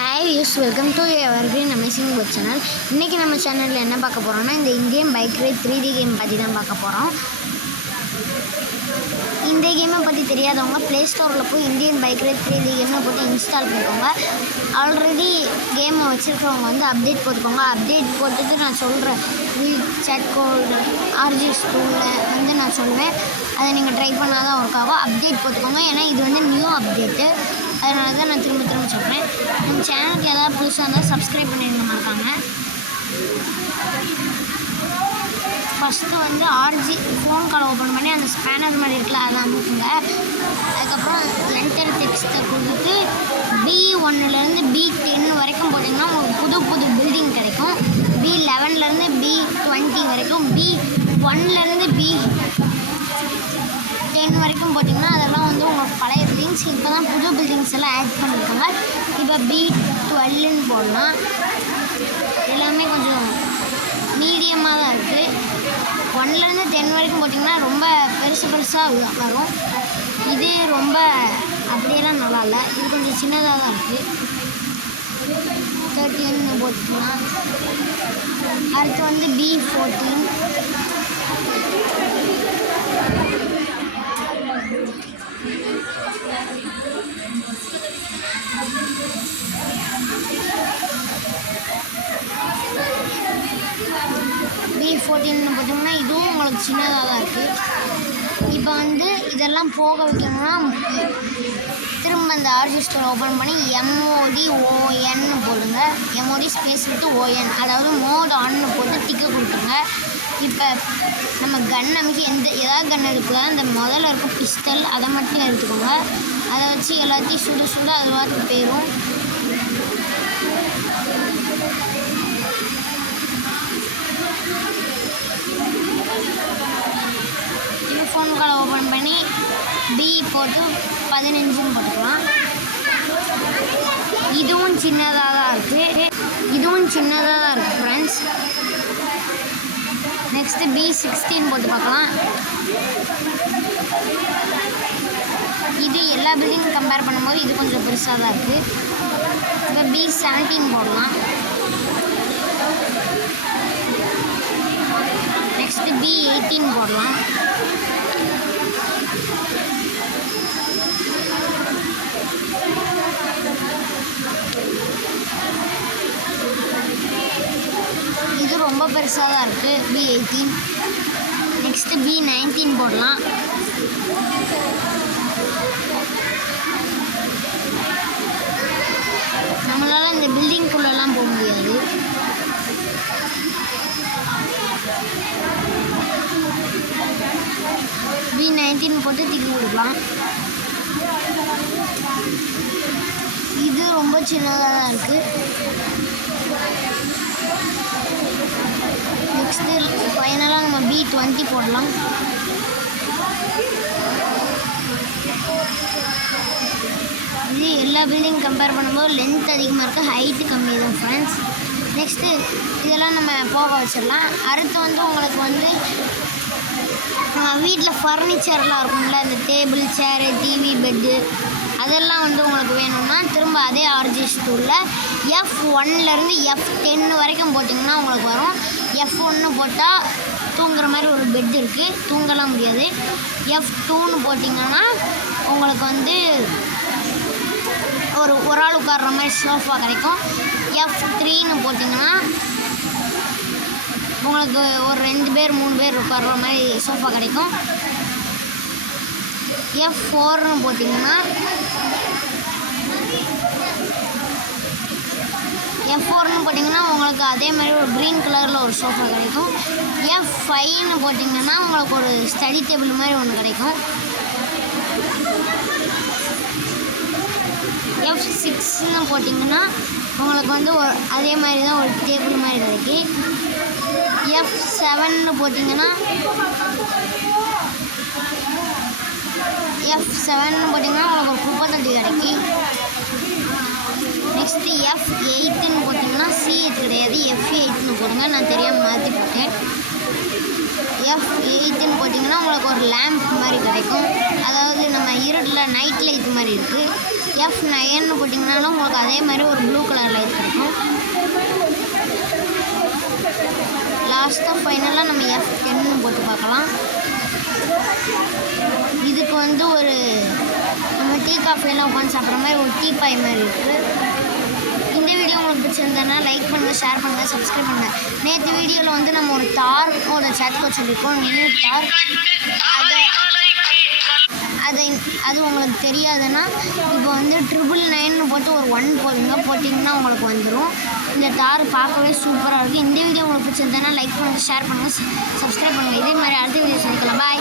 Hi views, welcome to evergreen amazing book channel. இன்றைக்கி நம்ம சேனலில் என்ன பார்க்க போகிறோம்னா, இந்த Indian bike ride 3D game பற்றி தான் பார்க்க போகிறோம். இந்த கேமை பற்றி தெரியாதவங்க ப்ளே ஸ்டோரில் போய் இந்தியன் பைக் ரைட் 3D கேம்னு போட்டு இன்ஸ்டால் பண்ணிக்கோங்க. ஆல்ரெடி கேமை வச்சுருக்கவங்க வந்து அப்டேட் போட்டுக்கோங்க. அப்டேட் போட்டுட்டு நான் சொல்கிறேன் chat கோட் RG2வில் வந்து நான் சொல்லுவேன். அதை நீங்கள் ட்ரை பண்ணால் தான் ஒர்க் ஆகும். அப்டேட் போட்டுக்கோங்க, ஏன்னா இது வந்து நியூ அப்டேட்டு. அதனால தான் நான் திரும்ப சொல்கிறேன். நம்ம சேனலுக்கு ஏதாவது புதுசாக இருந்தால் சப்ஸ்கிரைப் பண்ணிடுங்க மறக்காம. ஃபஸ்ட்டு வந்து RG ஃபோன் கால் ஓப்பன் பண்ணி அந்த ஸ்பேனர் மாதிரி இருக்குல்ல, அதை அமுக்குங்க. அதுக்கப்புறம் என்டர் டெக்ஸ்ட்டை கொடுத்துட்டு B1லேருந்து B10 வரைக்கும் போட்டிங்கன்னா உங்களுக்கு புது பில்டிங் கிடைக்கும். B11லேருந்து B20 வரைக்கும், B1லேருந்து B10 வரைக்கும் போட்டிங்கன்னா அதெல்லாம் வந்து உங்களுக்கு பழைய பில்டிங்ஸ். இப்போ தான் புது பில்டிங்ஸ் எல்லாம் ஆட் பண்ணியிருக்காங்க. இப்போ B12ன்னு போடலாம். எல்லாமே கொஞ்சம் மீடியமாக தான் இருக்குது. 1லேருந்து 10 வரைக்கும் போட்டிங்கன்னா ரொம்ப பெருசாக வரும். இது ரொம்ப அப்படியெல்லாம் நல்லா இல்லை, இது கொஞ்சம் சின்னதாக தான் இருக்குது. 13ன்னு போட்டுக்கலாம். அடுத்து வந்து B14. B14 பார்த்தீங்கன்னா இதுவும் உங்களுக்கு சின்னதாக தான் இருக்குது. இப்போ வந்து இதெல்லாம் போக வைக்கணும்னா திரும்ப அந்த RG ஸ்டோர் ஓப்பன் பண்ணி MODON போடுங்க. MOD ஸ்பேஸ் விட்டு ON, அதாவது மோட் ஆன்னு போட்டு டிக்கு கொடுத்துருங்க. இப்போ நம்ம கன் நமக்கு ஏதாவது கன் இருக்குதா, இந்த முதல்ல இருக்கும் பிஸ்டல் அதை மட்டும் எடுத்துக்கோங்க. அதை வச்சு எல்லாத்தையும் சுட அது வாட்டுக்கு போயிடும். இப்போ ஃபோன் கால் ஓப்பன் பண்ணி B போட்டு 15ன்னு போட்டுக்கலாம். இதுவும் சின்னதாக தான் இருக்குது ஃப்ரெண்ட்ஸ். நெக்ஸ்ட்டு B16 போட்டு பார்க்கலாம். இது எல்லா பில்டிங்கும் கம்பேர் பண்ணும்போது இது கொஞ்சம் பெருசாக தான் இருக்குது. இப்போ B17 போடலாம். நெக்ஸ்ட்டு B18 போடலாம். இது ரொம்ப பெருசாக தான் இருக்குது, B18. நெக்ஸ்ட்டு B19 போடலாம். நம்மளால் இந்த பில்டிங்குள்ளெல்லாம் போக முடியாது. B19 போட்டு திக்கி கொடுக்கலாம். இது ரொம்ப சின்னதாக தான் இருக்குது. நெக்ஸ்ட்டு ஃபைனலாக நம்ம B20 போடலாம். இது எல்லா பில்டிங் கம்பேர் பண்ணும்போது லென்த் அதிகமாக இருக்குது, ஹைட்டு கம்மி தான் ஃப்ரெண்ட்ஸ். நெக்ஸ்ட்டு இதெல்லாம் நம்ம போக வச்சிடலாம். அடுத்து வந்து உங்களுக்கு வந்து வீட்டில் ஃபர்னிச்சர்லாம் இருக்கும்ல, இந்த டேபிள், சேரு, டிவி, பெட்டு, அதெல்லாம் வந்து உங்களுக்கு வேணும்னா திரும்ப அதே RG ஸ்டோரில் F1லேருந்து F10 வரைக்கும் போட்டிங்கன்னா உங்களுக்கு வரும். F1 போட்டால் தூங்குற மாதிரி ஒரு பெட் இருக்குது, தூங்கலாம் முடியாது. F2ன்னு போட்டிங்கன்னா உங்களுக்கு வந்து ஒரு ஆள் உட்கார்ற மாதிரி சோஃபா கிடைக்கும். F3ன்னு போட்டிங்கன்னா உங்களுக்கு ஒரு 2 பேர் 3 பேர் உட்கார்ற மாதிரி சோஃபா கிடைக்கும். F4ன்னு போட்டிங்கன்னா உங்களுக்கு அதே மாதிரி ஒரு க்ரீன் கலரில் ஒரு சோஃபா கிடைக்கும். F5ன்னு போட்டிங்கன்னா உங்களுக்கு ஒரு ஸ்டடி டேபிள் மாதிரி ஒன்று கிடைக்கும். F6ன்னு போட்டிங்கன்னா உங்களுக்கு வந்து அதே மாதிரி தான் ஒரு டேபிள் மாதிரி கிடைக்கும். F7ன்னு போட்டிங்கன்னா உங்களுக்கு ஒரு குப்பை தட்டி கிடைக்கும். நெக்ஸ்ட்டு F8ன்னு போட்டிங்கன்னா C8 கிடையாது, F8ன்னு போடுங்க. நான் தெரியாமல் மாற்றி போட்டேன். F8ன்னு போட்டிங்கன்னா உங்களுக்கு ஒரு லேம்ப் மாதிரி கிடைக்கும், அதாவது நம்ம இருட்டில் நைட் லைட் மாதிரி இருக்குது. F9 போட்டிங்கனாலும் உங்களுக்கு அதே மாதிரி ஒரு ப்ளூ கலர் லைட் கிடைக்கும். லாஸ்ட்டாக ஃபைனலாக நம்ம F10 போட்டு பார்க்கலாம். இதுக்கு வந்து ஒரு நம்ம டீ காஃபியெல்லாம் உட்காந்து சாப்பிட்ற மாதிரி ஒரு டீ பாய் மாதிரி இருக்குது. இந்த வீடியோ உங்களுக்கு பிடிச்சிருந்தேன்னா லைக் பண்ணுங்கள், ஷேர் பண்ணுங்கள், சப்ஸ்கிரைப் பண்ணுங்கள். நேற்று வீடியோவில் வந்து நம்ம ஒரு தாரோட சேர்த்துக்க சொல்லியிருக்கோம், நியூ தார். அது உங்களுக்கு தெரியாதுன்னா இப்போ வந்து 999 போட்டு ஒரு 1 போட்டிங்கன்னா உங்களுக்கு வந்துடும். இந்த தார் பார்க்கவே சூப்பராக இருக்குது. இந்த வீடியோ உங்களுக்கு பிடிச்சிருந்தேன்னா லைக் பண்ணுங்கள், ஷேர் பண்ணுங்கள், சப்ஸ்கிரைப் பண்ணுங்கள். இதே மாதிரி அடுத்த வீடியோ சந்திக்கலாம். பாய்.